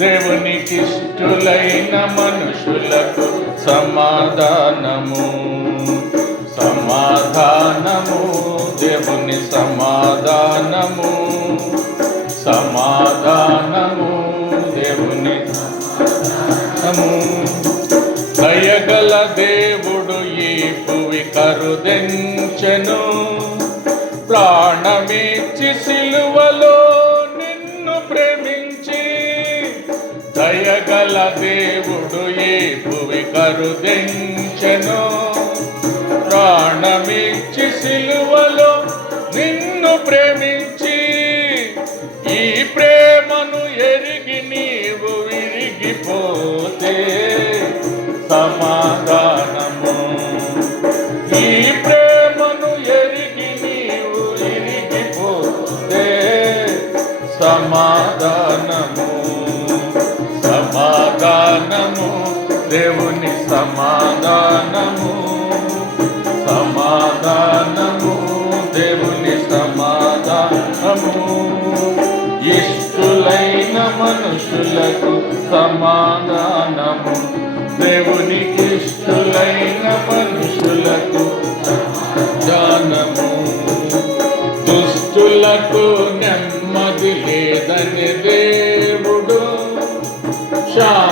దేవునికి ఇష్టులైన మనుషులకు సమాధానము. సమాధానము దేవుని సమాధానము. సమాధానము దేవుని సమాధానము. దయగల దేవుడు ఈ భువి కరుదెంచెను. ప్రాణమిచ్చి సిలువలో నిన్ను ప్రేమి గల దేవుడు ఏ భువి కరుదెంచెను. ప్రాణమిచ్చి సిలువలో నిన్ను ప్రేమించ దేవుని సమాధానము సమాధానము దేవుని సమాధానము. ఇష్టులైన మనుషులకు సమాధానము దేవునికి ఇష్టులైన మనుషులకు సమాధానము. దుష్టులకు నెమ్మది లేదని దేవుడు శా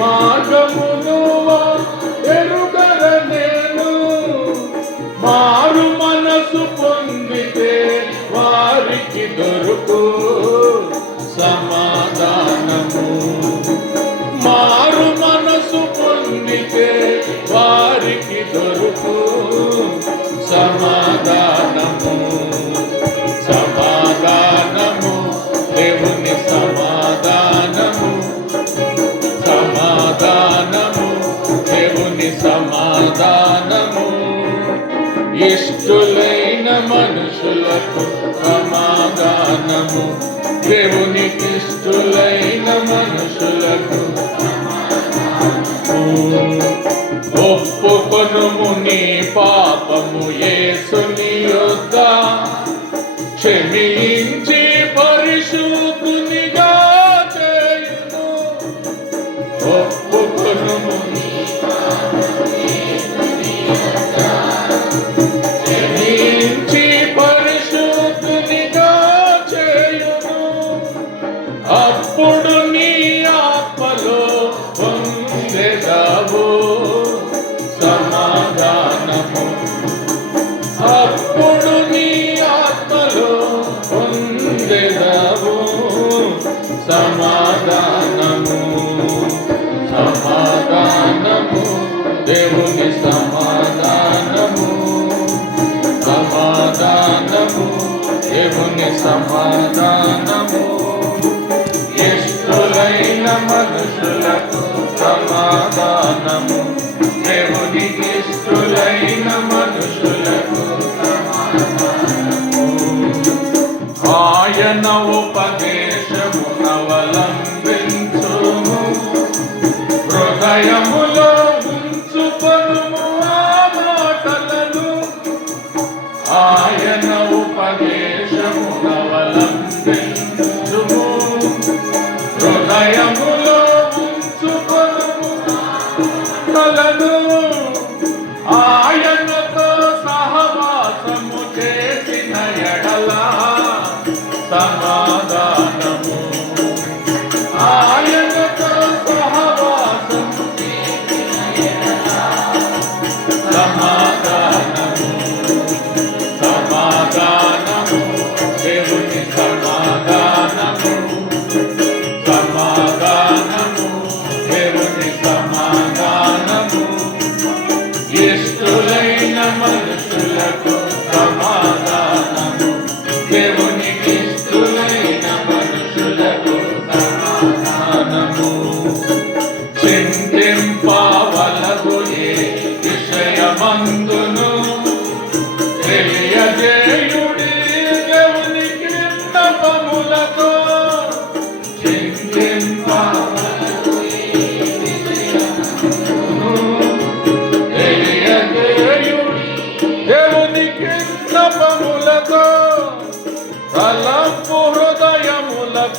మార్గమును ఎరుగర నేను మారు మనసు పొందితే వారికి దొరుకు. ఇష్టులైన మనుషులకు సమాధానము. దేవునికి ఇష్టులైన మనుషులకు ఒప్పుకొనుము నీ పాపము ఏసుని యొద్ద. క్షమించి పరిశుద్ధునిగా చేయును ఒప్పుకొనుము నీ పాపము అప్పుడు నీ ఆత్మలో పొందెదవు. సమాధానము. అప్పుడు నీ ఆత్మలో పొందెదవు. సమాధానము. సమాధానము. దేవుని సమాధానము. సమాధానము. దేవుని సమాధానం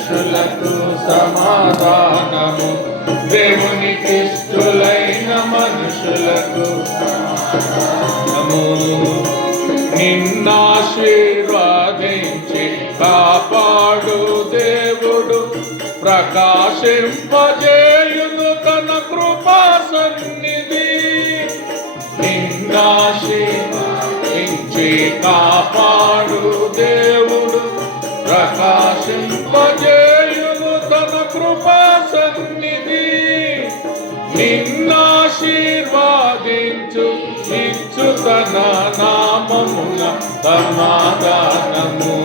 దుష్టులకు సమాధానము. దేవుని ఇష్టులైన మనుషులకు సమాధానము. నిన్నాశీర్వాదించి కాపాడు దేవుడు. ప్రకాశింపజేయును తన కృపా సన్నిధి. నిన్నాశీర్వాదించి కాపాడు దేవుడు ఇచ్చు తన